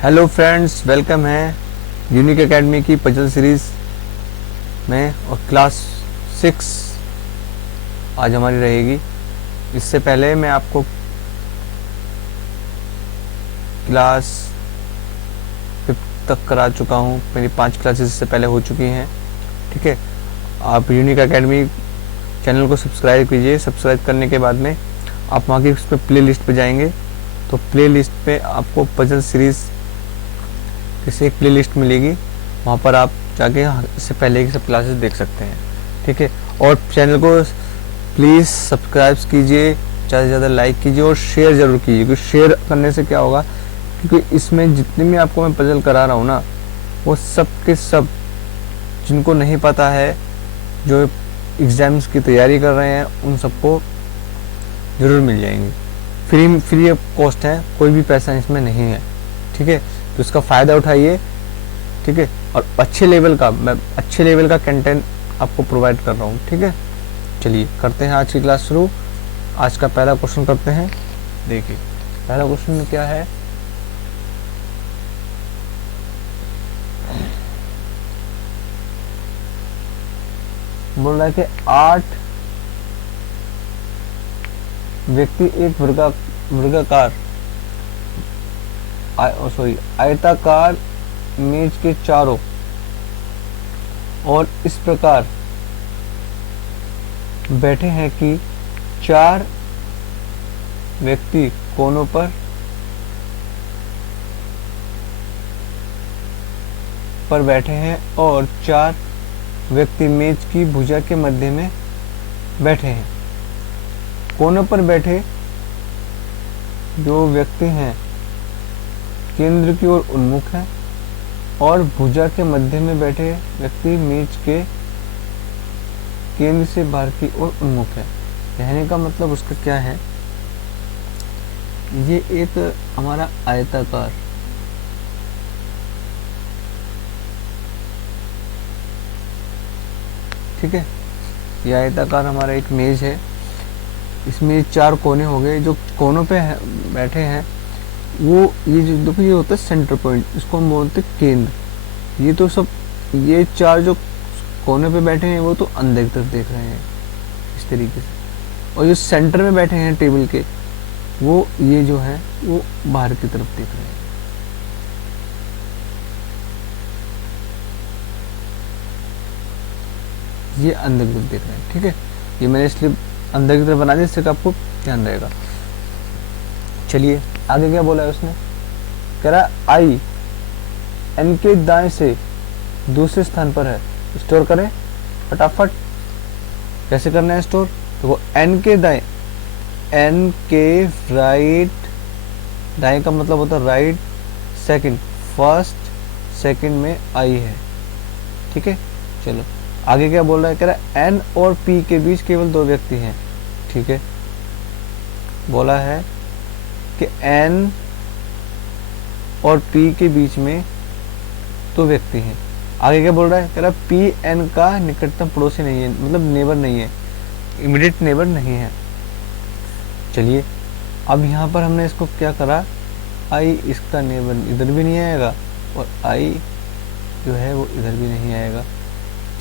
Hello friends, welcome है unique academy की puzzle series में। और क्लास 6 आज हमारी रहेगी। इससे पहले मैं आपको क्लास 5 तक करा चुका हूँ। मेरी 5 क्लासेस इससे पहले हो चुकी हैं। ठीक है, आप यूनिक एकेडमी चैनल को सब्सक्राइब कीजिए। सब्सक्राइब करने के बाद में आप वहाँ की उस पर प्ले लिस्ट पर जाएंगे तो प्ले लिस्ट पे आपको पजल सीरीज़ किसी एक प्ले लिस्ट मिलेगी। वहाँ पर आप जाके इससे पहले की सब क्लासेस देख सकते हैं। ठीक है, और चैनल को प्लीज़ सब्सक्राइब कीजिए, ज़्यादा से ज़्यादा लाइक कीजिए और शेयर ज़रूर कीजिए। क्योंकि शेयर करने से क्या होगा, क्योंकि इसमें जितने भी आपको मैं पजल करा रहा हूँ ना, वो सब के सब जिनको नहीं पता है, जो एग्ज़ाम्स की तैयारी कर रहे हैं, उन सबको ज़रूर मिल जाएंगे। फ्री ऑफ कॉस्ट है, कोई भी पैसा इसमें नहीं है। ठीक है, तो इसका फ़ायदा उठाइए। ठीक है, और मैं अच्छे लेवल का कंटेंट आपको प्रोवाइड कर रहा हूँ। ठीक है, चलिए करते हैं आज की क्लास शुरू। आज का पहला क्वेश्चन करते हैं। देखिए पहला क्वेश्चन में क्या है, बोल रहा है कि 8 व्यक्ति एक वर्गाकार आयताकार मेज के चारों और इस प्रकार बैठे हैं कि 4 व्यक्ति कोनों पर बैठे हैं और 4 व्यक्ति मेज की भुजा के मध्य में बैठे हैं। कोनों पर बैठे जो व्यक्ति हैं केंद्र की ओर उन्मुख है और भुजा के मध्य में बैठे व्यक्ति मेज के केंद्र से बाहर की ओर उन्मुख है। कहने का मतलब उसका क्या है, ये एक हमारा आयताकार ठीक है, ये आयताकार हमारा एक मेज है। इसमें 4 कोने हो गए। जो कोनों पे बैठे हैं वो ये जो देखो, ये होता है सेंटर पॉइंट, इसको हम बोलते हैं केंद्र। ये तो सब ये 4 जो कोने पे बैठे हैं वो तो अंदर की तरफ देख रहे हैं इस तरीके से, और जो सेंटर में बैठे हैं टेबल के, वो ये जो है वो बाहर की तरफ देख रहे हैं। ये अंदर की तरफ देख रहे हैं। ठीक है, ये मैंने इसलिए अंदर की तरफ बना दिया जिससे आपको ध्यान रहेगा। चलिए आगे क्या बोला है उसने, कह रहा आई एन के दाएं से दूसरे स्थान पर है, स्टोर करें फटाफट। कैसे करना है स्टोर, तो वो एन के दाएं, एन के राइट, दाएं का मतलब होता है राइट, सेकंड, फर्स्ट सेकंड में आई है। ठीक है, चलो आगे क्या बोल रहा है, कह रहा है एन और पी के बीच केवल 2 व्यक्ति हैं। ठीक है, बोला है कि एन और पी के बीच में 2 व्यक्ति हैं। आगे क्या बोल रहा है, कह रहा है पी एन का निकटतम पड़ोसी नहीं है, मतलब नेबर नहीं है, इमीडिएट नेबर नहीं है। चलिए अब यहाँ पर हमने इसको क्या करा, आई इसका नेबर इधर भी नहीं आएगा और आई जो है वो इधर भी नहीं आएगा।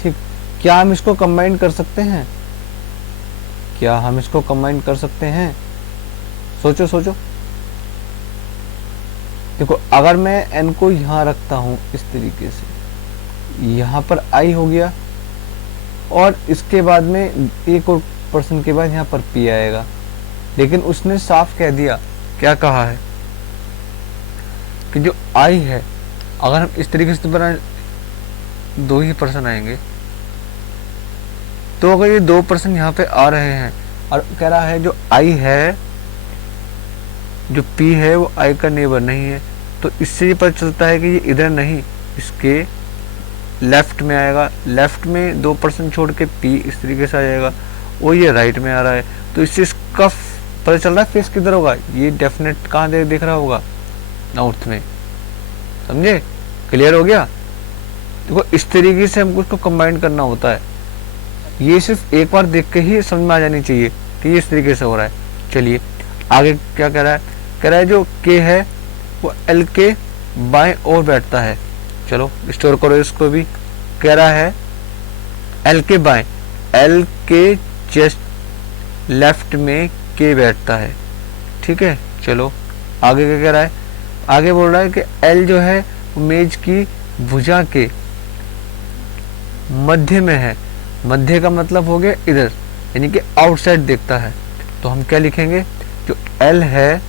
ठीक, क्या हम इसको कंबाइन कर सकते हैं, क्या हम इसको कंबाइन कर सकते हैं? सोचो सोचो। देखो अगर मैं n को यहाँ रखता हूँ इस तरीके से, यहाँ पर i हो गया और इसके बाद में एक और पर्सन के बाद यहाँ पर p आएगा। लेकिन उसने साफ कह दिया, क्या कहा है कि जो i है, अगर हम इस तरीके से बना 2 ही पर्सन आएंगे, तो अगर ये 2 पर्सन यहाँ पे आ रहे हैं और कह रहा है जो i है, जो p है वो i का नेबर नहीं है, तो इससे ये पता चलता है कि ये इधर नहीं, इसके लेफ्ट में आएगा। लेफ्ट में 2 पर्सन छोड़ के p इस तरीके से आ जाएगा, और ये राइट में आ रहा है, तो इससे इसका पता चल रहा है फेस किधर होगा। ये डेफिनेट कहाँ देख रहा होगा, नॉर्थ में। समझे, क्लियर हो गया। देखो इस तरीके से हमको उसको कंबाइन करना होता है। ये सिर्फ एक बार देख के ही समझ में आ जानी चाहिए कि ये इस तरीके से हो रहा है। चलिए आगे क्या कह रहा है, कह रहा है जो के है वो एल के बाएं ओर बैठता है। चलो स्टोर करो इसको भी। कह रहा है एल के बाएं, एल के जस्ट लेफ्ट में के बैठता है। ठीक है, चलो आगे क्या कह रहा है, आगे बोल रहा है कि एल जो है मेज की भुजा के मध्य में है। मध्य का मतलब हो गया इधर, यानी कि आउटसाइड देखता है। तो हम क्या लिखेंगे, जो एल है,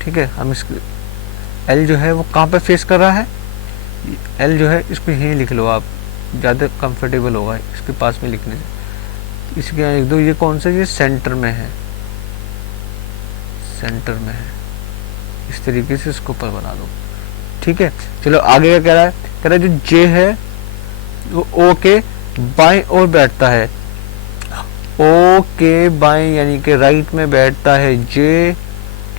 ठीक है, हम इस एल जो है वो कहाँ पे फेस कर रहा है, एल जो है इसको यहीं लिख लो आप, ज़्यादा कंफर्टेबल होगा इसके पास में लिखने से। इसके यहाँ लिख दो, ये कौन सा, ये सेंटर में है, सेंटर में है। इस तरीके से इसको ऊपर बना दो। ठीक है, चलो आगे क्या कह रहा है, कह रहा है जो जे है वो ओ के बाएं ओर बैठता है। ओ के बाएं यानी कि राइट में बैठता है जे,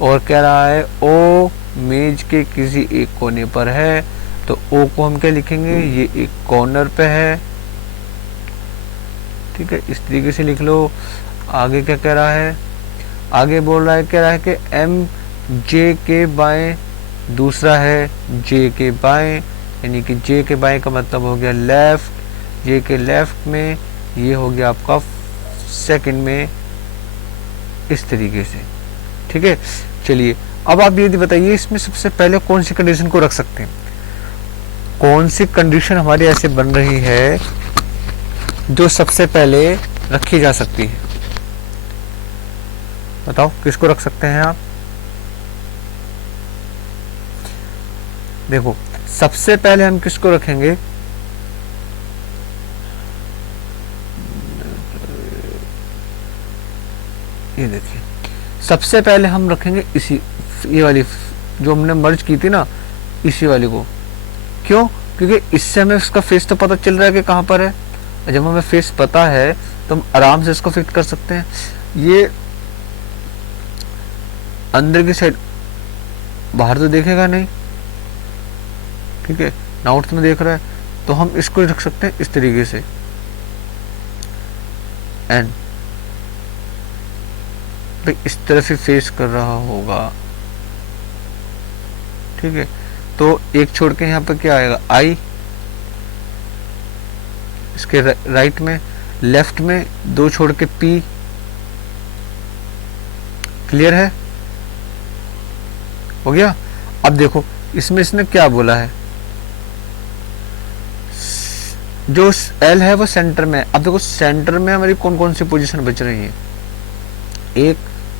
और कह रहा है ओ मेज के किसी एक कोने पर है। तो ओ को हम क्या लिखेंगे, ये एक कॉर्नर पे है। ठीक है, इस तरीके से लिख लो। आगे क्या कह रहा है, आगे बोल रहा है, कह रहा है कि एम जे के बाएं दूसरा है जे के बाएं, यानी कि जे के बाएं का मतलब हो गया लेफ्ट, जे के लेफ्ट में ये हो गया आपका सेकंड में, इस तरीके से। ठीक है, चलिए अब आप ये बताइए इसमें सबसे पहले कौन सी कंडीशन को रख सकते हैं, कौन सी कंडीशन हमारी ऐसे बन रही है जो सबसे पहले रखी जा सकती है। बताओ किसको रख सकते हैं आप। देखो सबसे पहले हम किसको रखेंगे, ये देखिए सबसे पहले हम रखेंगे इसी, ये वाली जो हमने मर्ज की थी ना, इसी वाली को। क्यों, क्योंकि इससे हमें उसका फेस तो पता चल रहा है कि कहाँ पर है। जब हमें फेस पता है तो हम आराम से इसको फिट कर सकते हैं। ये अंदर की साइड, बाहर तो देखेगा नहीं, ठीक है, नॉर्थ में देख रहा है, तो हम इसको रख सकते हैं इस तरीके से एन, भाई इस तरफ ही फेस कर रहा होगा। ठीक है, तो एक छोड़ के यहाँ पर क्या आएगा, आई, इसके राइट में, लेफ्ट में दो छोड़ के पी। क्लियर है, हो गया। अब देखो इसमें इसने क्या बोला है, जो एल है वो सेंटर में। अब देखो सेंटर में हमारी कौन कौन सी पोजीशन बच रही है, 1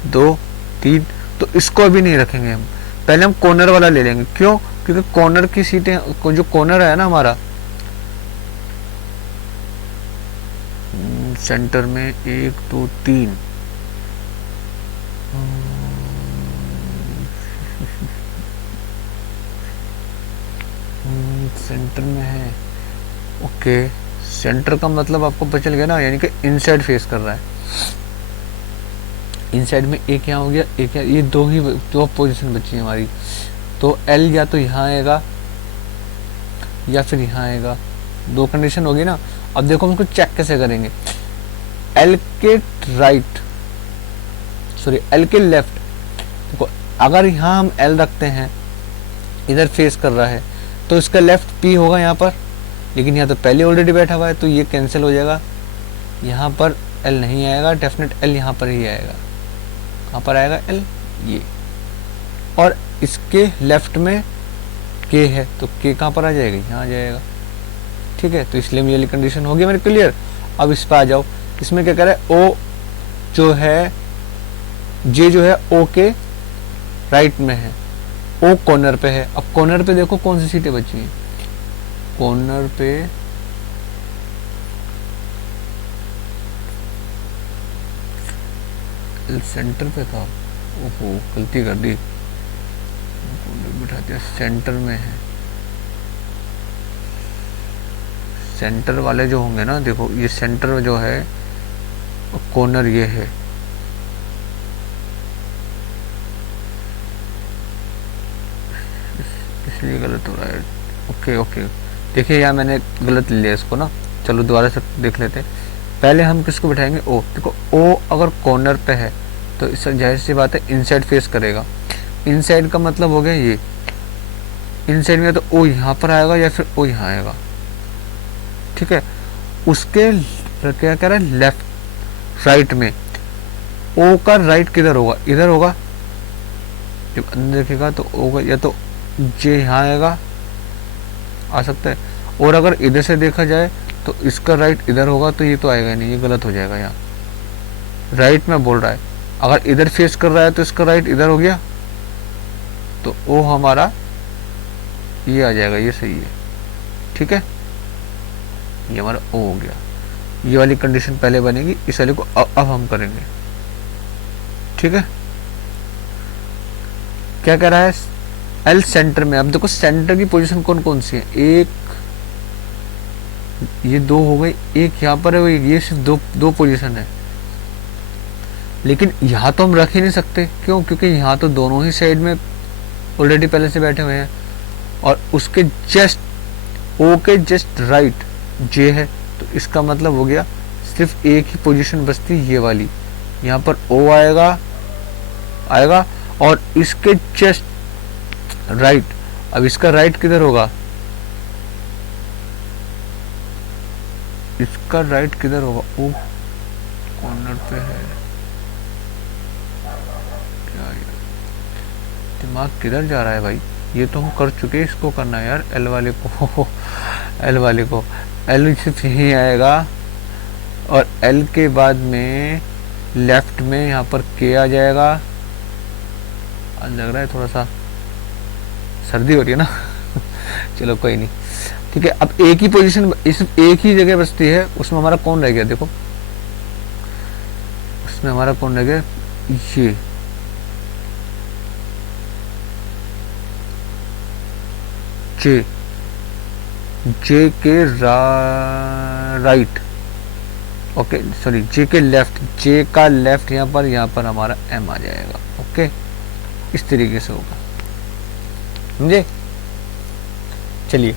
2 3, तो इसको अभी नहीं रखेंगे हम, पहले हम कॉर्नर वाला ले लेंगे। क्यों, क्योंकि कॉर्नर की सीटें, जो कॉर्नर है ना हमारा सेंटर में 1 2 3, सेंटर में है। ओके, सेंटर का मतलब आपको पता चल गया ना, यानी कि इनसाइड फेस कर रहा है। इनसाइड में एक यहाँ हो गया, एक यहाँ, ये दो पोजीशन बची है हमारी। तो एल या तो यहाँ आएगा या फिर यहाँ आएगा, दो कंडीशन होगी ना। अब देखो हम उसको चेक कैसे करेंगे, एल के राइट, सॉरी एल के लेफ्ट। देखो अगर यहाँ हम एल रखते हैं, इधर फेस कर रहा है, तो इसका लेफ्ट पी होगा यहाँ पर, लेकिन यहाँ तो पहले ऑलरेडी बैठा हुआ है, तो ये कैंसिल हो जाएगा। यहाँ पर एल नहीं आएगा, डेफिनेट एल यहाँ पर ही आएगा। कहाँ पर आएगा एल, ये, और इसके लेफ्ट में के है, तो के कहाँ पर आ जाएगा, यहाँ आ जाएगा। ठीक है, तो इसलिए मेरी कंडीशन होगी मेरे क्लियर। अब इस पर आ जाओ, इसमें क्या कह रहा है, ओ जो है, जे जो है ओ के राइट में है, ओ कॉर्नर पे है। अब कॉर्नर पे देखो कौन सी सीटें बची हैं, कॉर्नर पे सेंटर पे था, ओहो गलती कर दी, बिठा दिया, सेंटर में है। सेंटर वाले जो होंगे ना, देखो ये सेंटर जो है, कॉर्नर ये है, इसलिए गलत हो रहा है। ओके ओके, देखिए यहाँ मैंने गलत ले लिया इसको ना, चलो दोबारा से देख लेते हैं। पहले हम किसको बिठाएंगे, ओ। देखो ओ अगर कॉर्नर पे है तो इस जाहिर सी बात है इनसाइड फेस करेगा। इनसाइड का मतलब हो गया ये, इन साइड में, तो ओ यहाँ पर आएगा या फिर ओ यहाँ आएगा, ठीक है। उसके क्या कह रहा है, लेफ्ट राइट में ओ का राइट किधर होगा, इधर होगा। जब अंदर देखेगा तो ओ का या तो जे यहाँ आएगा, आ सकता है, और अगर इधर से देखा जाए तो इसका राइट इधर होगा, तो ये तो आएगा नहीं, ये गलत हो जाएगा। यहाँ राइट में बोल रहा है, अगर इधर फेस कर रहा है तो इसका राइट इधर हो गया, तो ओ हमारा ये आ जाएगा, ये सही है, ठीक है। ये हमारा ओ हो गया। ये वाली कंडीशन पहले बनेगी, इस वाले को अब हम करेंगे, ठीक है। क्या कह रहा है, एल सेंटर में। अब देखो सेंटर की पोजीशन कौन कौन सी है, एक, ये दो हो गई, एक यहाँ पर है, ये सिर्फ दो पोजीशन है। लेकिन यहाँ तो हम रख ही नहीं सकते, क्यों, क्योंकि यहाँ तो दोनों ही साइड में ऑलरेडी पहले से बैठे हुए हैं, और उसके जस्ट ओ के जस्ट राइट जे है, तो इसका मतलब हो गया सिर्फ एक ही पोजीशन बचती, ये वाली। यहाँ पर ओ आएगा और इसके जस्ट राइट। अब इसका राइट किधर होगा, इसका राइट किधर होगा, ओ कॉर्नर पे है। क्या दिमाग किधर जा रहा है भाई, ये तो हम कर चुके, इसको करना है यार, एल वाले को एल वाले को, एल सिर्फ यही आएगा, और एल के बाद में लेफ्ट में यहाँ पर के आ जाएगा। आज लग रहा है थोड़ा सा सर्दी हो रही है ना चलो कोई नहीं, ठीक है। अब एक ही पोजीशन, इस एक ही जगह बचती है, उसमें हमारा कौन रह गया, देखो उसमें हमारा कौन रह गया, ये जे, जे के राइट, ओके सॉरी, जे के लेफ्ट, जे का लेफ्ट यहाँ पर हमारा एम आ जाएगा, ओके। इस तरीके से होगा, समझे। चलिए,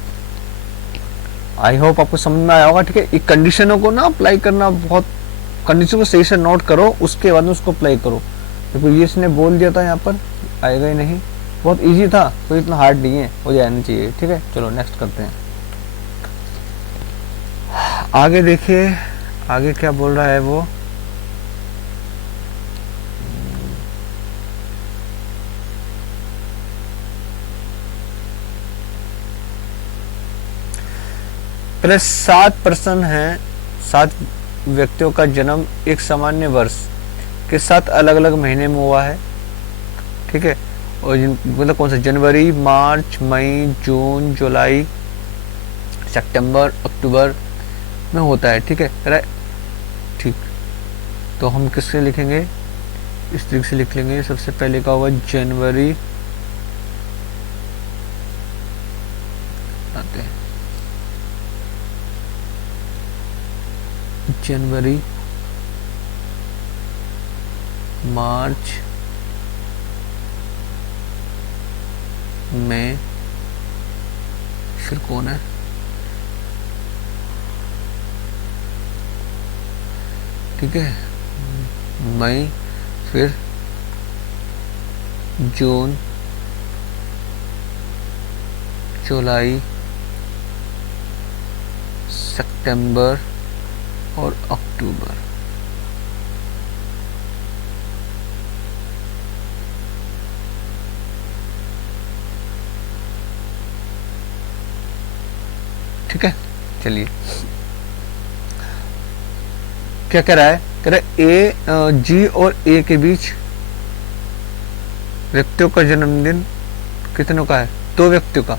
आई होप आपको समझ में आया होगा, ठीक है। ये कंडीशनों को ना अप्लाई करना, बहुत कंडीशन को सही से नोट करो, उसके बाद में उसको अप्लाई करो। देखो ये इसने बोल दिया था, यहाँ पर आएगा ही नहीं, बहुत इजी था, कोई इतना हार्ड नहीं है, हो जाना चाहिए, ठीक है। चलो नेक्स्ट करते हैं, आगे देखिए, आगे क्या बोल रहा है वो। पहले 7 पर्सन हैं, 7 व्यक्तियों का जन्म एक सामान्य वर्ष के 7 अलग अलग महीने में हुआ है, ठीक है। और मतलब कौन सा, जनवरी, मार्च, मई, जून, जुलाई, सितंबर, अक्टूबर में होता है, ठीक है। ठीक, तो हम किससे लिखेंगे, इस तरीके से लिख लेंगे। सबसे पहले का होगा जनवरी, आते हैं जनवरी, मार्च, मई, फिर कौन है, ठीक है, मई, फिर जून, जुलाई, सितंबर और अक्टूबर। ठीक है, चलिए क्या कह रहा है, कह रहा है ए, जी और ए के बीच व्यक्तियों का जन्मदिन कितनों का है, 2 व्यक्तियों का।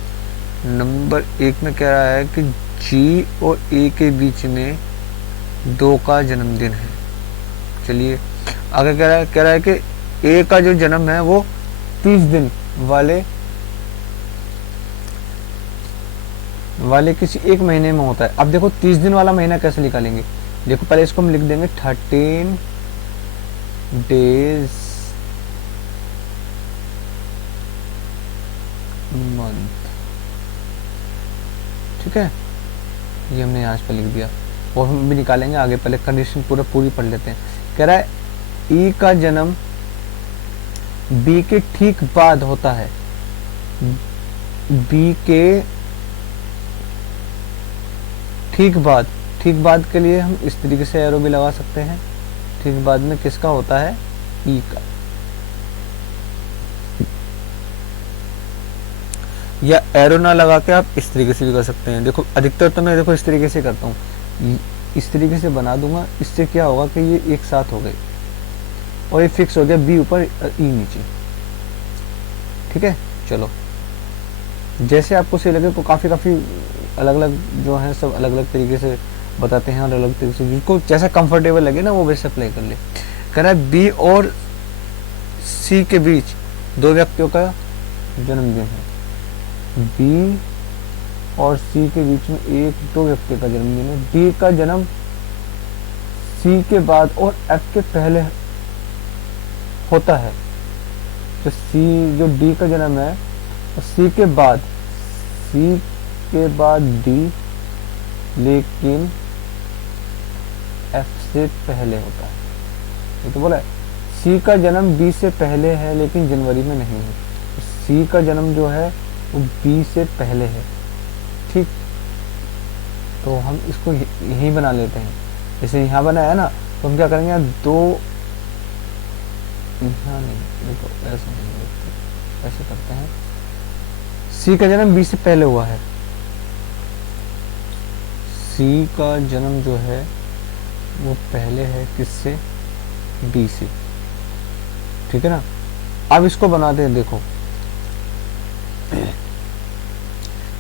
नंबर 1 में कह रहा है कि जी और ए के बीच में 2 का जन्मदिन है। चलिए आगे कह रहा है कि ए का जो जन्म है वो 30 दिन वाले किसी एक महीने में होता है। अब देखो 30 दिन वाला महीना कैसे निकालेंगे, देखो पहले इसको हम लिख देंगे 13 डेज मंथ, ठीक है। ये हमने यहाँ पे लिख दिया, और हम भी निकालेंगे आगे, पहले कंडीशन पूरी पढ़ लेते हैं। कह रहा है ई का जन्म बी के ठीक बाद होता है, बी के ठीक बाद के लिए हम इस तरीके से एरो भी लगा सकते हैं। ठीक बाद में किसका होता है, ई का। या एरो ना लगा के आप इस तरीके से भी कर सकते हैं। देखो अधिकतर तो मैं देखो इस तरीके से करता हूँ, इस तरीके से बना दूंगा। इससे क्या होगा कि ये एक साथ हो गए और ये फिक्स हो गया, बी ऊपर ई नीचे। ठीक है, चलो जैसे आपको सही लगे। को काफ़ी अलग अलग जो है सब अलग अलग तरीके से बताते हैं और अलग तरीके से जिसको जैसा कंफर्टेबल लगे ना वो वैसे अप्लाई कर ले। कह रहा है बी और सी के बीच 2 व्यक्तियों का जन्मदिन है। बी और सी के बीच में 1-2 व्यक्ति का जन्मदिन है। डी का जन्म सी के बाद और एफ के पहले होता है। तो सी जो डी का जन्म है सी के बाद डी, लेकिन एफ से पहले होता है। ये तो बोला है सी का जन्म बी से पहले है लेकिन जनवरी में नहीं है। तो सी का जन्म जो है वो बी से पहले है। ठीक, तो हम इसको यही बना लेते हैं। जैसे यहाँ बनाया ना, तो हम क्या करेंगे, 2 यहाँ नहीं, देखो ऐसे नहीं, ऐसे करते हैं। सी का जन्म बी से पहले हुआ है। सी का जन्म जो है वो पहले है किससे, बी से। ठीक है ना। अब इसको बनाते हैं, देखो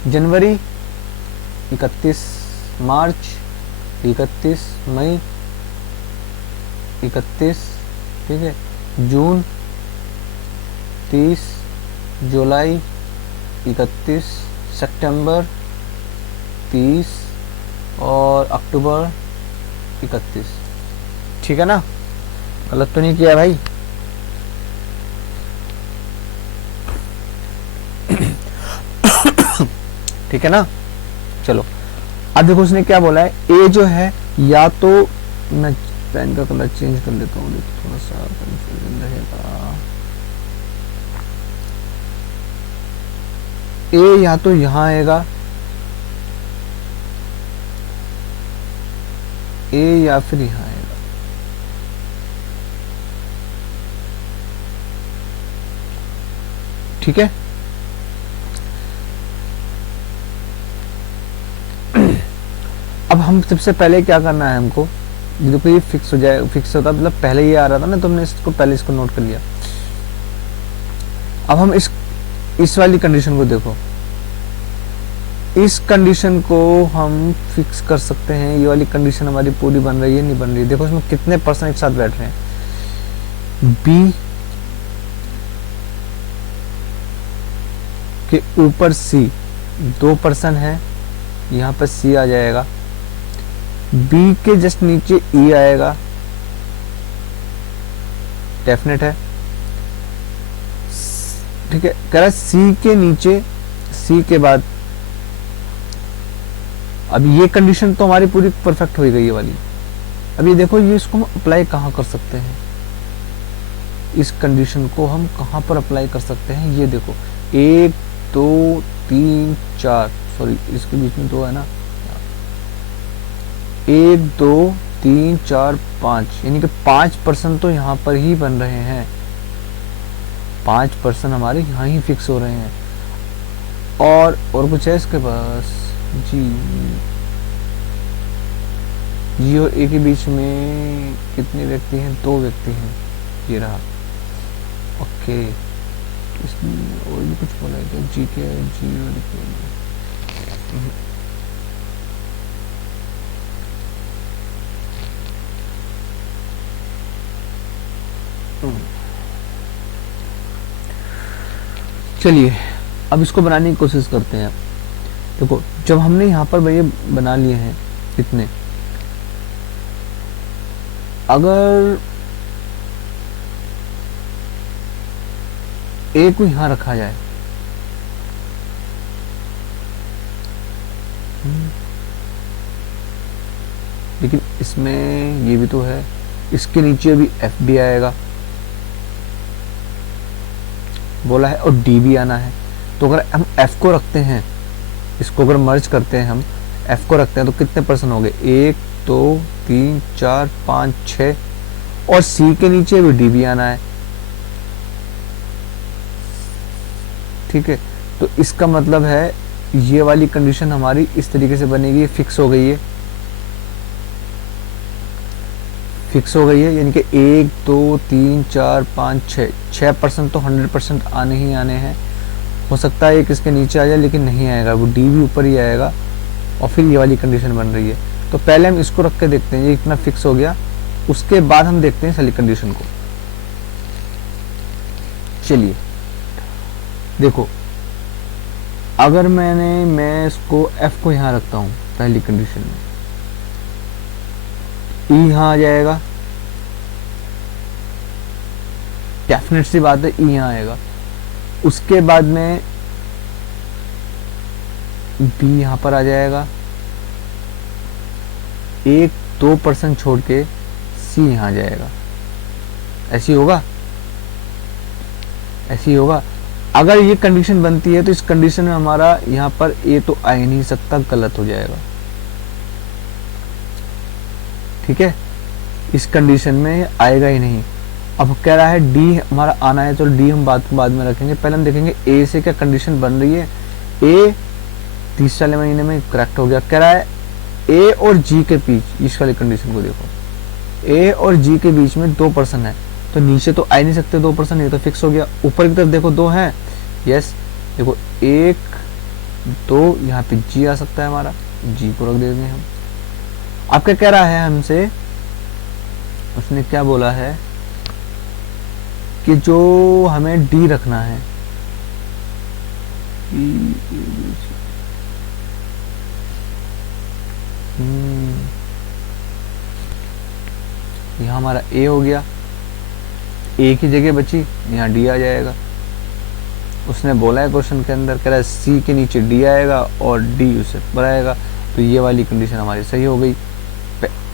जनवरी 31 मार्च, 31 मई, 31, ठीक है, जून 30, जुलाई 31, सितंबर 30 और अक्टूबर 31। ठीक है ना, गलत तो नहीं किया भाई। ठीक है ना। चलो अब देखो उसने क्या बोला है, ए जो है या तो, मैं पेन का कलर चेंज कर लेता हूँ थोड़ा सा कंफ्यूजन रहेगा। ए या तो यहां आएगा, ए या फिर यहां आएगा। ठीक है, अब हम सबसे पहले क्या करना है हमको, देखो ये फिक्स हो जाए, फिक्स होता मतलब पहले ये आ रहा था ना, तो हमने इसको पहले इसको नोट कर लिया। अब हम इस वाली कंडीशन को देखो, इस कंडीशन को हम फिक्स कर सकते हैं। ये वाली कंडीशन हमारी पूरी बन रही है, नहीं बन रही है। देखो इसमें कितने पर्सन एक साथ बैठ रहे हैं। बी के ऊपर सी 2 पर्सन है, यहाँ पर सी आ जाएगा। बी के जस्ट नीचे ई आएगा, डेफिनेट है। ठीक है, कह रहा है सी के नीचे, सी के बाद। अब ये कंडीशन तो हमारी पूरी परफेक्ट हो गई है वाली। अब ये देखो, ये इसको हम अप्लाई कहाँ कर सकते हैं, इस कंडीशन को हम कहाँ पर अप्लाई कर सकते हैं। ये देखो 1 2 3 4, सॉरी इसके बीच में 2 है ना, 1 2 3 4 5, यानी कि 5 पर्सन तो यहाँ पर ही बन रहे हैं। 5 पर्सन हमारे यहाँ ही फिक्स हो रहे हैं। और कुछ है इसके पास, जी और ए के बीच में कितने व्यक्ति हैं, 2 व्यक्ति हैं। ये रहा, ओके। इसमें और भी कुछ बोला है क्या, जी के, जी और चलिए अब इसको बनाने की कोशिश करते हैं। देखो जब हमने यहाँ पर भैया बना लिए हैं इतने, अगर ए को यहाँ रखा जाए, लेकिन इसमें ये भी तो है, इसके नीचे भी एफ भी आएगा बोला है और डी भी आना है। तो अगर हम f को रखते हैं, इसको अगर मर्ज करते हैं हम, f को रखते हैं तो कितने परसेंट हो गए, 1 2 3 4 5 6, और c के नीचे भी d भी आना है। ठीक है, तो इसका मतलब है ये वाली कंडीशन हमारी इस तरीके से बनेगी, फिक्स हो गई है, फिक्स हो गई है, यानी कि 1 2 3 4 5 6% तो 100% आने ही आने हैं। हो सकता है एक इसके नीचे आ जाए लेकिन नहीं आएगा, वो डी भी ऊपर ही आएगा, और फिर ये वाली कंडीशन बन रही है। तो पहले हम इसको रख के देखते हैं, ये इतना फिक्स हो गया, उसके बाद हम देखते हैं सारी कंडीशन को। चलिए देखो, अगर मैं इसको f को यहाँ रखता हूँ पहली कंडीशन में, e यहाँ आ जाएगा, डेफिनेट सी बात है e यहाँ आएगा। उसके बाद में b यहाँ पर आ जाएगा, 1-2% छोड़ के c यहाँ आ जाएगा। ऐसी होगा, ऐसी होगा। अगर ये कंडीशन बनती है तो इस कंडीशन में हमारा यहाँ पर a तो आ ही नहीं सकता, गलत हो जाएगा। ठीक है, इस कंडीशन में आएगा ही नहीं। अब कह रहा है d हमारा आना है, तो d हम बाद में रखेंगे, पहले हम देखेंगे a से क्या कंडीशन बन रही है। a तीसरे वाले महीने में करेक्ट हो गया। कह रहा है a और g के बीच, इस वाली कंडीशन को देखो, a और g के बीच में 2% है, तो नीचे तो आ ही नहीं सकते 2%, ये तो फिक्स हो गया। ऊपर की तरफ देखो 2 है, यस, देखो 1 2, यहाँ पे g आ सकता है हमारा, g को रख देंगे हम। अब क्या कह रहा है हमसे, उसने क्या बोला है कि जो हमें d रखना है, यहाँ हमारा a हो गया, a की जगह बची, यहाँ d आ जाएगा। उसने बोला है क्वेश्चन के अंदर, कह रहा है c के नीचे d आएगा और d उससे ऊपर आएगा, तो ये वाली कंडीशन हमारी सही हो गई।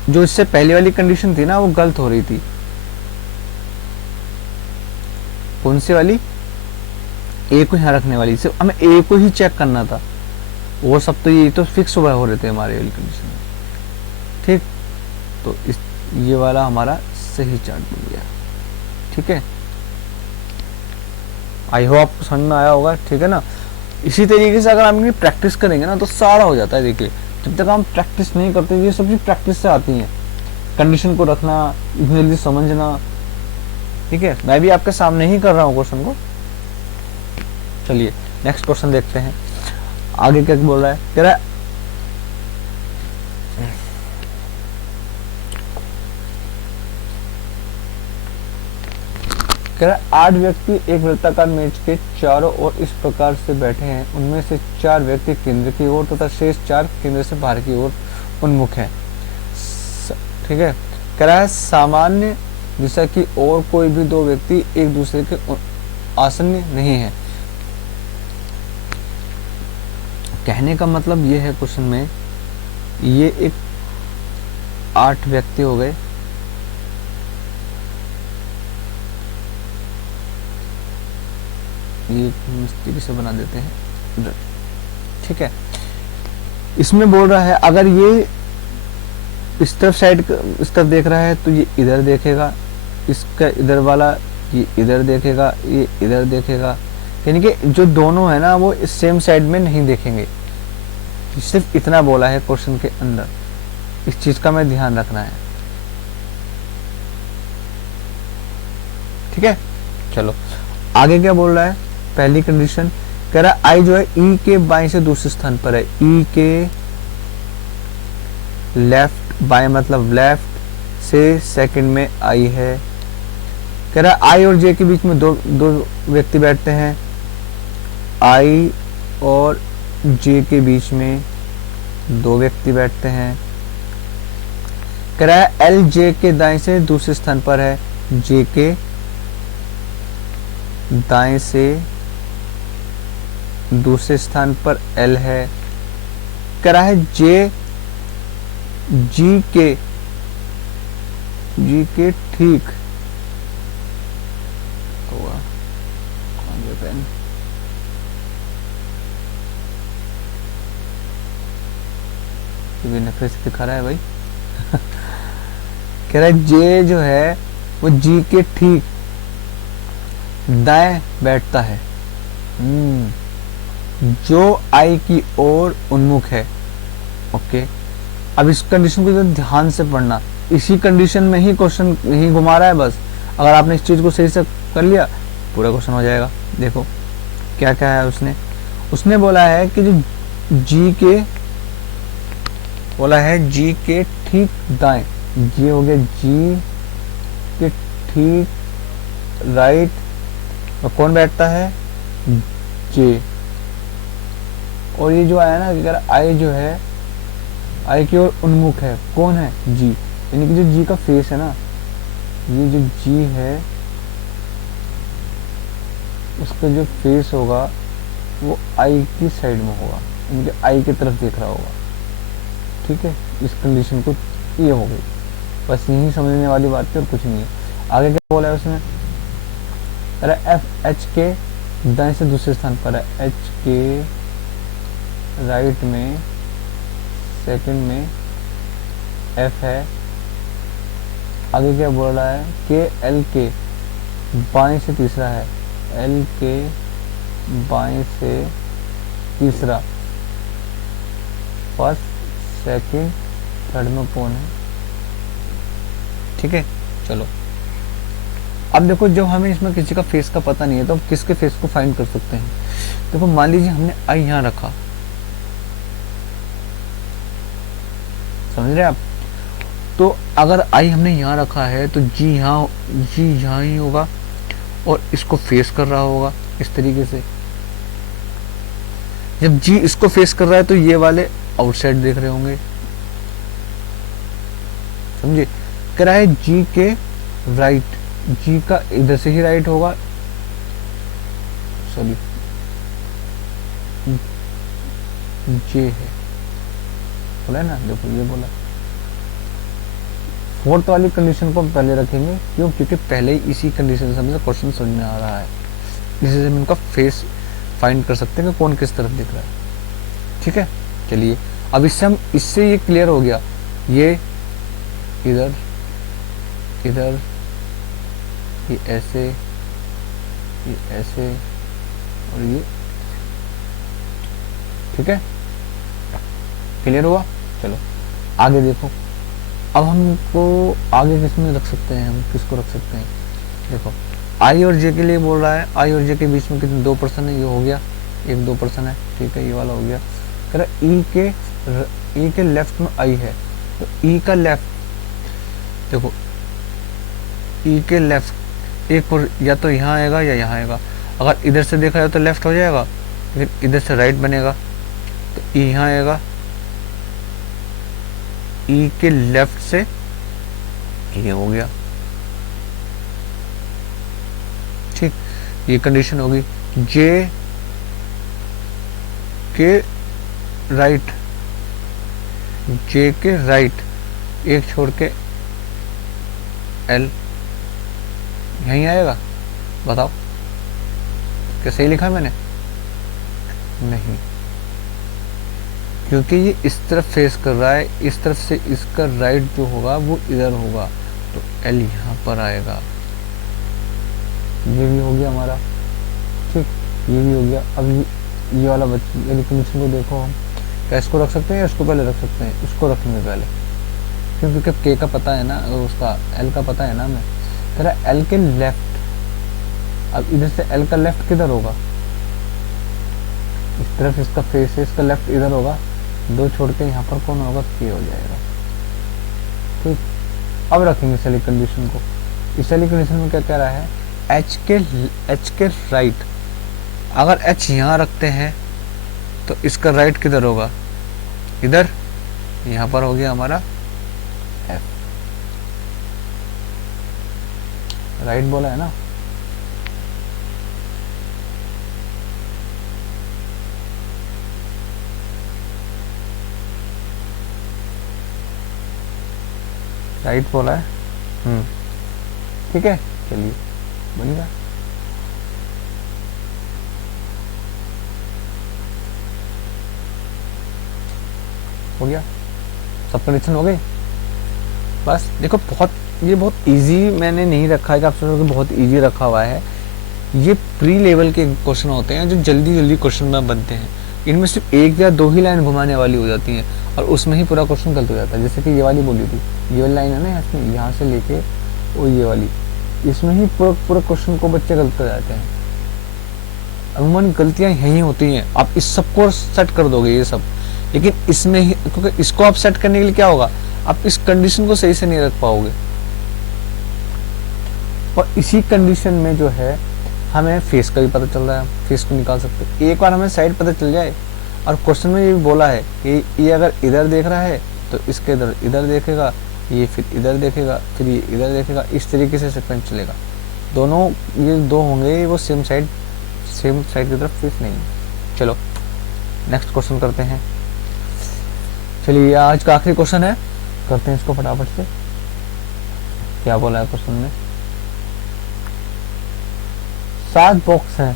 जो इससे पहले वाली कंडीशन थी ना, वो गलत हो रही थी। कौन सी वाली, a को यहाँ रखने वाली, सिर्फ हमें a को ही चेक करना था, वो सब तो ये तो फिक्स हो रहे थे हमारे वाली कंडीशन में। ठीक, तो इस ये वाला हमारा सही चार्ट बन गया। ठीक है, आई होप आपको समझ में आया होगा। ठीक है ना, इसी तरीके से अगर हम इनकी प्रैक्टिस करेंगे ना तो सारा हो जाता है। देखिए, जब तक हम प्रैक्टिस नहीं करते, ये सब चीज प्रैक्टिस से आती हैं, कंडीशन को रखना, इतनी जल्दी समझना। ठीक है, मैं भी आपके सामने ही कर रहा हूँ क्वेश्चन को। चलिए नेक्स्ट क्वेश्चन देखते हैं, आगे क्या बोल रहा है। कह रहा है कह रहा है 8 व्यक्ति एक वृत्ताकार मेज के चारों ओर इस प्रकार से बैठे हैं, उनमें से 4 व्यक्ति केंद्र की ओर तथा शेष 4 केंद्र से बाहर की ओर उन्मुख हैं। ठीक है, कह रहा है सामान्य दिशा की ओर कोई भी 2 व्यक्ति एक दूसरे के आसन्न नहीं है। कहने का मतलब ये है क्वेश्चन में, ये एक 8 व्यक्ति हो गए, ये इस तरीके से बना देते हैं। ठीक है, इसमें बोल रहा है अगर ये इस तरफ साइड इस तरफ देख रहा है तो ये इधर देखेगा, इसका इधर वाला ये इधर देखेगा, ये इधर देखेगा, यानी कि जो दोनों है ना वो इस सेम साइड में नहीं देखेंगे। सिर्फ इतना बोला है क्वेश्चन के अंदर, इस चीज का मैं ध्यान रखना है। ठीक है, चलो आगे क्या बोल रहा है। पहली कंडीशन कह रहा है आई जो है ई के बाएं से दूसरे स्थान पर है, ई के लेफ्ट, बाएं मतलब लेफ्ट से सेकंड में आई है। कह रहा है आई और जे के बीच में दो व्यक्ति बैठते हैं, आई और जे के बीच में 2 व्यक्ति बैठते हैं। कह रहा है एल जे के दाएं से दूसरे स्थान पर है, जे के दाएं से दूसरे स्थान पर एल है। कह रहा है जे जी के ठीक होगा, क्योंकि नखरे से दिखा रहा है भाई। कह रहा है जे जो है वो जी के ठीक दाएं बैठता है, जो आई की ओर उन्मुख है। ओके, अब इस कंडीशन को तो ध्यान से पढ़ना, इसी कंडीशन में ही क्वेश्चन यही घुमा रहा है बस। अगर आपने इस चीज को सही से कर लिया पूरा क्वेश्चन हो जाएगा। देखो क्या क्या है उसने बोला है कि जो जी के बोला है जी के ठीक दाएं, जी हो गया जी के ठीक राइट और कौन बैठता है, जे। और ये जो आया ना अगर आई जो है आई की ओर उन्मुख है, कौन है, जी, यानी कि जो जी का फेस है ना, ये जो जी है उसका जो फेस होगा वो आई की साइड में होगा, यानी कि आई की तरफ देख रहा होगा। ठीक है, इस कंडीशन को ये हो गई, बस यही समझने वाली बात है और कुछ नहीं है। आगे क्या बोला है उसने, अरे एफ एच के दाएं से दूसरे स्थान पर है, एच के राइट में सेकंड में एफ है। आगे क्या बोल रहा है के एल के बाएं से तीसरा है, एल के बाएं से तीसरा, फर्स्ट सेकंड थर्ड में कौन है। ठीक है, चलो अब देखो जब हमें इसमें किसी का फेस का पता नहीं है तो हम किसके फेस को फाइंड कर सकते हैं। देखो मान लीजिए हमने आई यहाँ रखा, समझ रहे आप, तो अगर आई हमने यहाँ रखा है तो जी यहाँ ही होगा और इसको फेस कर रहा होगा इस तरीके से। जब जी इसको फेस कर रहा है तो ये वाले आउटसाइड देख रहे होंगे, समझे। कह रहा है जी के राइट, जी का इधर से ही राइट होगा, सॉरी जे है बोला है ना, देखो ये बोला। फोर्थ वाली कंडीशन को हम पहले रखेंगे, क्यों, क्योंकि पहले ही इसी कंडीशन से हमें क्वेश्चन समझ में आ रहा है, इसी से हम इनका फेस फाइंड कर सकते हैं कि कौन किस तरफ दिख रहा है। ठीक है, चलिए अब इससे ये क्लियर हो गया, ये इधर इधर, ये ऐसे और ये। ठीक है, क्लियर हुआ। चलो आगे देखो, अब हमको आगे किसमें रख सकते हैं, हम किसको रख सकते हैं। देखो आई और जे के लिए बोल रहा है, आई और जे के बीच में कितने 2% है, ये हो गया, एक 2% है। ठीक है, ये वाला हो गया। कह रहा ई के लेफ्ट में आई है, तो ई का लेफ्ट, देखो ई के लेफ्ट एक और या तो यहाँ आएगा या यहाँ आएगा। अगर इधर से देखा जाए तो लेफ्ट हो जाएगा, लेकिन इधर से राइट बनेगा, तो ई यहाँ आएगा, ई के लेफ्ट से ये हो गया। ठीक, ये कंडीशन होगी। जे के राइट, जे के राइट एक छोड़ के एल यहीं आएगा, बताओ क्या सही लिखा मैंने, नहीं, क्योंकि ये इस तरफ फेस कर रहा है, इस तरफ से इसका राइट जो होगा वो इधर होगा, तो एल यहाँ पर आएगा। ये भी हो गया हमारा, ठीक, ये भी हो गया। अब ये वाला यानी कंडीशन को देखो, हम क्या इसको रख सकते हैं या इसको पहले रख सकते हैं, इसको रखेंगे पहले, क्योंकि के का पता है ना, उसका एल का पता है ना हमें। तेरा एल के लेफ्ट, अब इधर से एल का लेफ्ट किधर होगा, इस तरफ इसका फेस है, इसका लेफ्ट इधर होगा, दो छोड़ के यहाँ पर कौन होगा, के हो जाएगा। ठीक, अब रखेंगे इस वाली कंडीशन को। इस वाली कंडीशन में क्या कह रहा है, एच के राइट, अगर एच यहाँ रखते हैं तो इसका राइट किधर होगा, इधर, यहाँ पर हो गया हमारा एफ, राइट बोला है ना। राइट बोला है, ठीक है, चलिए बन गया। हो गया, सब कंडीशन हो गई। बस देखो बहुत, ये बहुत इजी मैंने नहीं रखा है कि आप सोचोगे बहुत इजी रखा हुआ है। ये प्री लेवल के क्वेश्चन होते हैं जो जल्दी जल्दी क्वेश्चन में बनते हैं। इनमें सिर्फ एक या दो ही लाइन घुमाने वाली हो जाती हैं और उसमें ही पूरा क्वेश्चन गलत हो जाता है। जैसे कि ये वाली बोली थी, ये वाली लाइन है ना, इसमें यहाँ से लेके वो ये वाली, इसमें ही पूरा क्वेश्चन को बच्चे गलत कर जाते हैं। अमूमन गलतियाँ यही होती हैं। आप इस सबको सेट कर दोगे ये सब, लेकिन इसमें ही, क्योंकि इसको आप सेट करने के लिए क्या होगा, आप इस कंडीशन को सही से नहीं रख पाओगे। और इसी कंडीशन में जो है हमें फेस का भी पता चल रहा है, फेस को निकाल सकते हैं। एक बार हमें साइड पता चल जाए, और क्वेश्चन में ये भी बोला है कि ये अगर इधर देख रहा है तो इसके इधर देखेगा, ये फिर इधर देखेगा, फिर ये इधर देखेगा, इस तरीके से सीक्वेंस चलेगा। दोनों ये दो होंगे वो सेम साइड की तरफ फेस नहीं है। चलो नेक्स्ट क्वेश्चन करते हैं। चलिए आज का आखिरी क्वेश्चन है, करते हैं इसको फटाफट से। क्या बोला है क्वेश्चन में, 7 बॉक्स हैं,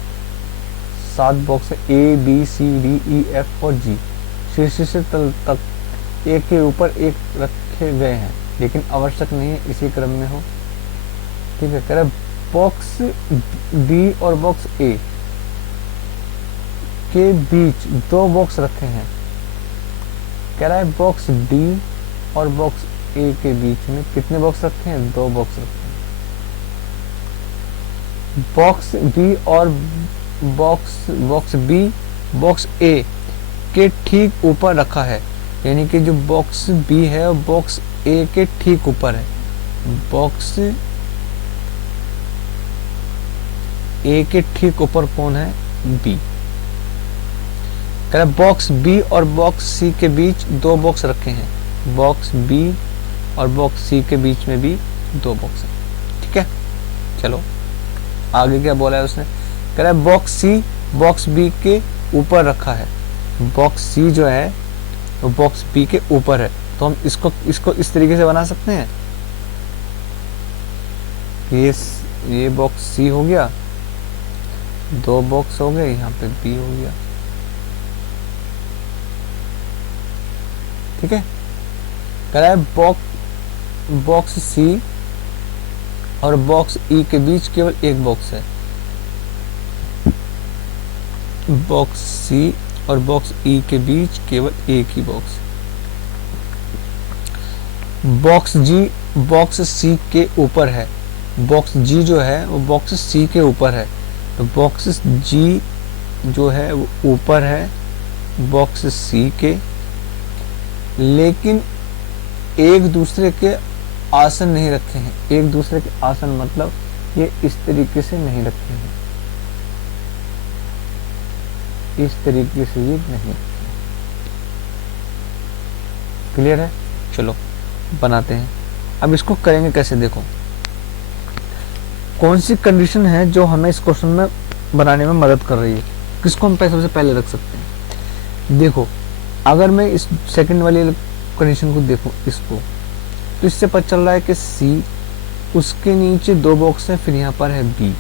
7 बॉक्स है, A B C D E F और G। शीर्ष से तल तक एक के ऊपर एक रखे गए हैं, लेकिन आवश्यक नहीं है इसी क्रम में हो। ठीक है, कह रहा है बॉक्स B और बॉक्स A के बीच 2 बॉक्स रखे हैं। कह रहा है बॉक्स D और बॉक्स A के बीच में कितने बॉक्स रखे हैं, 2 बॉक्स रखे हैं। बॉक्स B और बॉक्स B बॉक्स A के ठीक ऊपर रखा है, यानी कि जो बॉक्स B है वो बॉक्स A के ठीक ऊपर है। बॉक्स A के ठीक ऊपर कौन है, B। कह रहा है बॉक्स B और बॉक्स C के बीच 2 बॉक्स रखे हैं। बॉक्स B और बॉक्स C के बीच में भी 2 बॉक्स हैं। ठीक है, चलो आगे क्या बोला है उसने, कह रहा है बॉक्स C बॉक्स B के ऊपर रखा है। बॉक्स C जो है वो बॉक्स B के ऊपर है, तो हम इसको इस तरीके से बना सकते हैं। ये बॉक्स C हो गया, 2 बॉक्स हो गए, यहाँ पे B हो गया। ठीक है, कह रहा है बॉक्स C और बॉक्स E के बीच केवल एक बॉक्स है। बॉक्स C और बॉक्स E के बीच केवल एक ही box. Box G box C के ऊपर है। बॉक्स G जो है वो बॉक्स C के ऊपर है, तो बॉक्स G जो है वो ऊपर है बॉक्स C के, लेकिन एक दूसरे के आसन नहीं रखे हैं। एक दूसरे के आसन मतलब ये इस तरीके से नहीं रखे हैं, इस तरीके से ये नहीं। क्लियर है, चलो बनाते हैं। अब इसको करेंगे कैसे, देखो कौन सी कंडीशन है जो हमें इस क्वेश्चन में बनाने में मदद कर रही है, किसको हम सबसे पहले रख सकते हैं। देखो अगर मैं इस सेकंड वाली कंडीशन को देखूं इसको, तो इससे पता चल रहा है कि C, उसके नीचे 2 बॉक्स है, फिर यहाँ पर है B।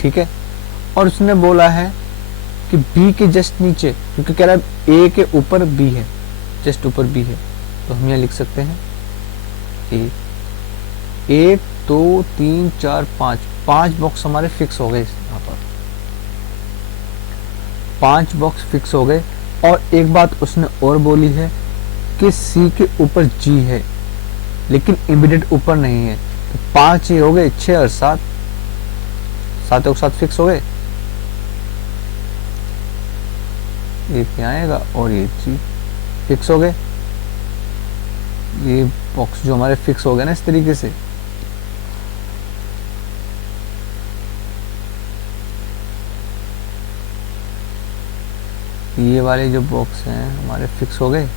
ठीक है, और उसने बोला है कि B के जस्ट नीचे, क्योंकि कह रहा है A के ऊपर B है, जस्ट ऊपर B है, तो हम यहाँ लिख सकते हैं 1 2 3 4 5 बॉक्स हमारे फिक्स हो गए। यहाँ पर 5 बॉक्स फिक्स हो गए। और एक बात उसने और बोली है कि C के ऊपर G है, लेकिन इमीडिएट ऊपर नहीं है, तो 5 ही हो गए, 6 और 7, 7 और 7 फिक्स हो गए। एक यहाँ आएगा और ये G फिक्स हो गए। ये बॉक्स जो हमारे फिक्स हो गए ना इस तरीके से, ये वाले जो बॉक्स हैं हमारे फिक्स हो गए।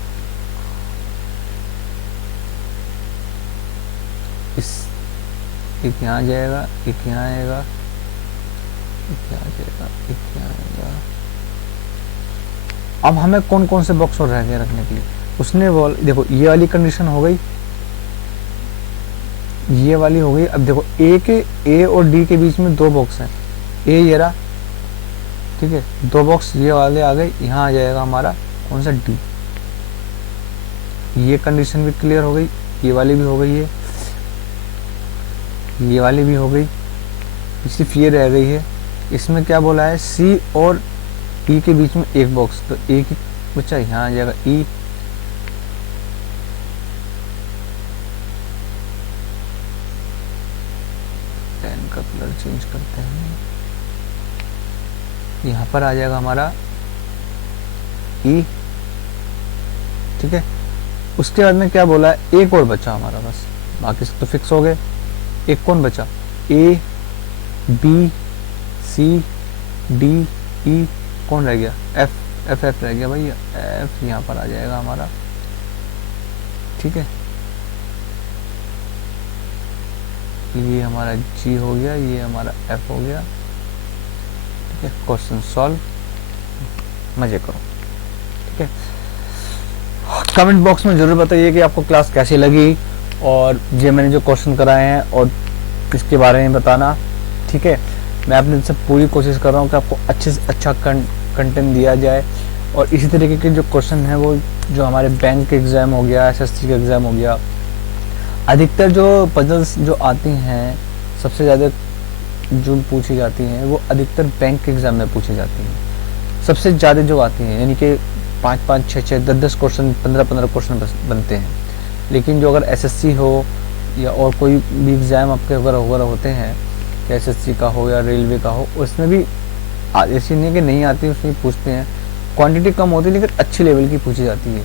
इस एक यहाँ जाएगा, एक यहाँ आएगा, एक यहाँ जाएगा, एक यहाँ आएगा। अब हमें कौन कौन से बॉक्स और रह गए रखने के लिए, उसने बोल, देखो ये वाली कंडीशन हो गई, ये वाली हो गई। अब देखो A और D के बीच में 2 बॉक्स हैं। A ये रहा, ठीक है, 2 बॉक्स ये वाले आ गए, यहाँ आ जाएगा हमारा कौन सा, डी। ये कंडीशन भी क्लियर हो गई, ये वाली भी हो गई है, ये वाली भी हो गई, सिर्फ ये रह गई है। इसमें क्या बोला है, सी और ई के बीच में एक बॉक्स, तो एक ही बच्चा यहाँ आ जाएगा, ई। पेन का कलर चेंज करते हैं, यहाँ पर आ जाएगा हमारा ई। ठीक है, उसके बाद में क्या बोला है, एक और बचा हमारा, बस बाकी सब तो फिक्स हो गए। एक कौन बचा, A B C D E, कौन रह गया, एफ रह गया भैया, एफ यहाँ पर आ जाएगा हमारा। ठीक है, ये हमारा जी हो गया, ये हमारा एफ हो गया। ठीक है, क्वेश्चन सॉल्व, मजे करो। ठीक है, कमेंट बॉक्स में जरूर बताइए कि आपको क्लास कैसी लगी, और ये मैंने जो क्वेश्चन कराए हैं और इसके बारे में बताना। ठीक है, मैं अपने से पूरी कोशिश कर रहा हूँ कि आपको अच्छे से अच्छा कंटेंट दिया जाए, और इसी तरीके के जो क्वेश्चन हैं वो जो हमारे बैंक के एग्ज़ाम हो गया, एसएससी का एग्ज़ाम हो गया, अधिकतर जो पजल्स जो आती हैं सबसे ज़्यादा जो पूछी जाती हैं वो अधिकतर बैंक के एग्ज़ाम में पूछी जाती हैं, सबसे ज़्यादा जो आती हैं, यानी कि 5-5, 6-6, 10-10 क्वेश्चन, 15-15 क्वेश्चन बनते हैं। लेकिन जो अगर एसएससी हो या और कोई भी एग्ज़ाम आपके वगैरह होते हैं, एसएससी का हो या रेलवे का हो, उसमें भी ऐसी नहीं कि नहीं आती, उसमें पूछते हैं, क्वांटिटी कम होती है लेकिन अच्छी लेवल की पूछी जाती है।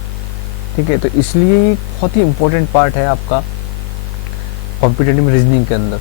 ठीक है, तो इसलिए बहुत ही इम्पोर्टेंट पार्ट है आपका कॉम्पिटिटिव रीजनिंग के अंदर।